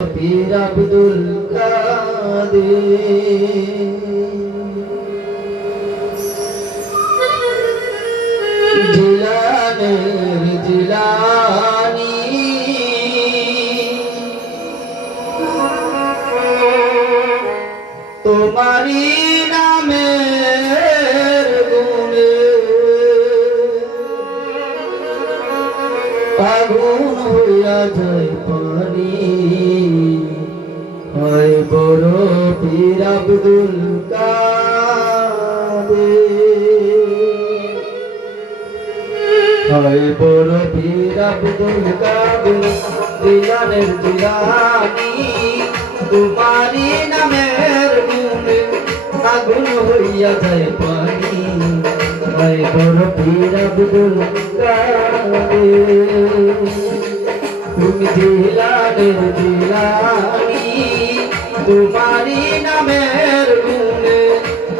পীর আব্দুল কাদের জিলানের জিলানী তোমারি নামের গুণে আগুন হইয়া যায় পানি হয় বড় পীর আব্দুল কাদের হয় বড় পীর আব্দুল কাদের জিলানের জিলানী তোমারি নামের গুণে আগুন হইয়া যায় পানি হয় বড় পীর আব্দুল কাদের তুমি জিলানের জিলানী তোমারি নামের গুণে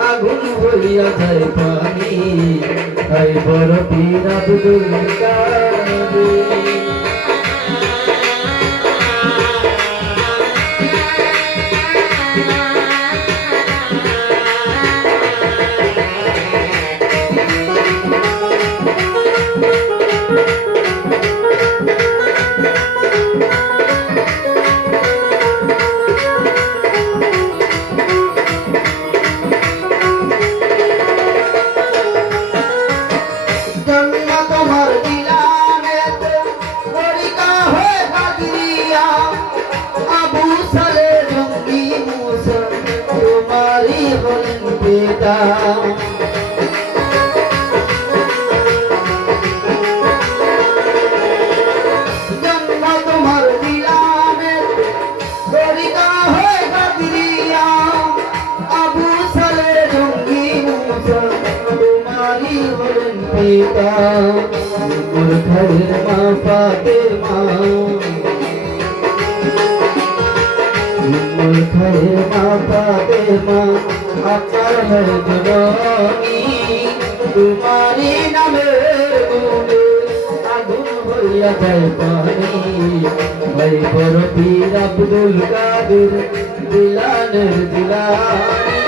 আগুন হইয়া যায় পানি হয় বড় পীর আব্দুল কাদের জন্ম তোমার দিলামে তরিকা হয় গাদরিয়া আবু সালে জঙ্গি মুসা তোমারি হলেন পিতা মোর ঘরের মা ফাতেমা মোর ঘরের মা ফাতেমা আপনার হয় জননী তোমারি নামের গুণে আগুন হইয়া যায় পানি ভাই বড় পীর আব্দুল কাদের জিলানের জিলানী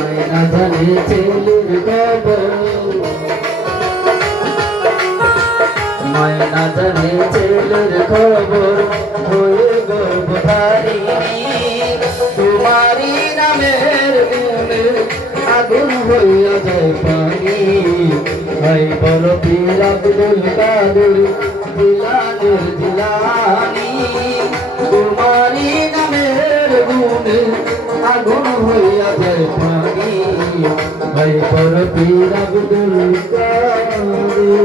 মায়না জানে ছেলের খবর মায়না জানে ছেলের খবর হয়ে গর্ভধারিণী তোমারি নামের গুণে আগুন হইয়া যায় পানি হয় বড় পীর আব্দুল কাদের জিলানের জিলানী তোমারি নামের গুণে আগুন হইয়া যায় পানি হয় বড় পীর আব্দুল কাদের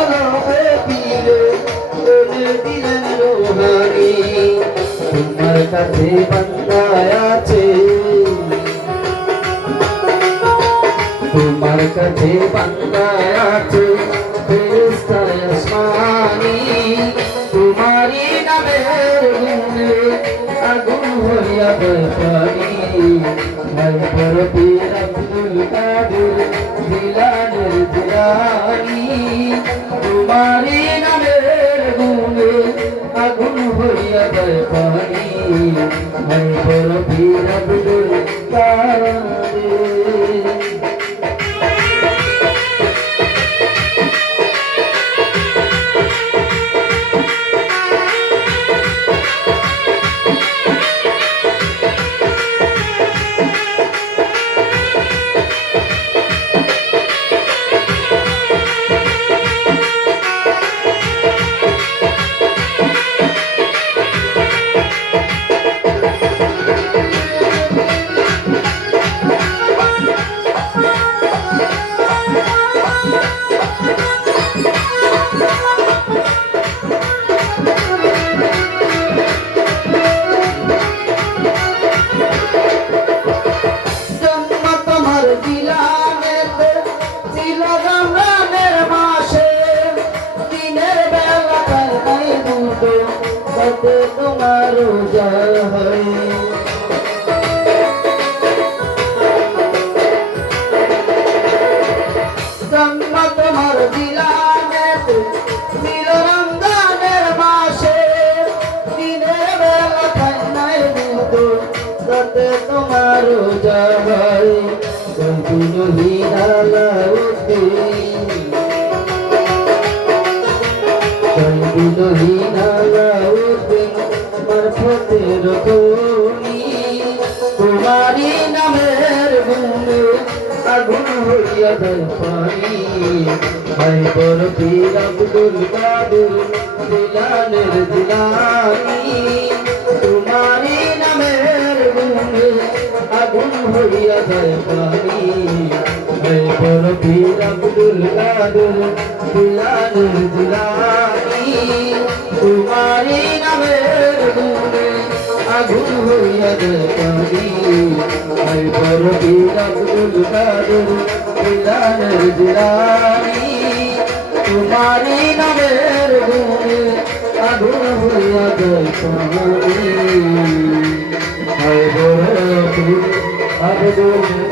কলবে পীরে এনে দিলেন রোহানি তোমার কাছে বান্দা আছে তোমার কাছে বান্দা আছে ফেরেশতা আসমানি তোমারই নামের গুণে আগুন হইয়া যায় পানি হায় পর পীর আব্দুল কাদের জিলানের জিলানি তোমারই নামের গুণে আগুন হইয়া যায় পানি হায় পর পীর আব্দুল কাদের তোমার উজাল হয় জন্ম তোমার দিলানেতে ছিল রমজানের মাসে দিনের বেলা ঠান্ডায় দুধ তাতে তোমার উজাল হয় কবিনহীন আলাউদ্দিন কবিনহীন আলাউদ্দিন মারফতের খনি তোমারই নামের গুণে আগুন হইয়া যায় পানি ভাই বড় পীর আব্দুল কাদের জিলানের জিলানি তোমারই নামের গুণে আগুন হইয়া যায় পানি ভাই বড় পীর আব্দুল কাদের জিলানের জিলানি তোমারই নামের গুণে আগুন হইয়া যায় পানি ভাই বড় পীর আব্দুল কাদের জিলানের জিলানি তোমারই নামের গুণে আগুন হইয়া যায় পানি ভাই বড় পীর আব্দুল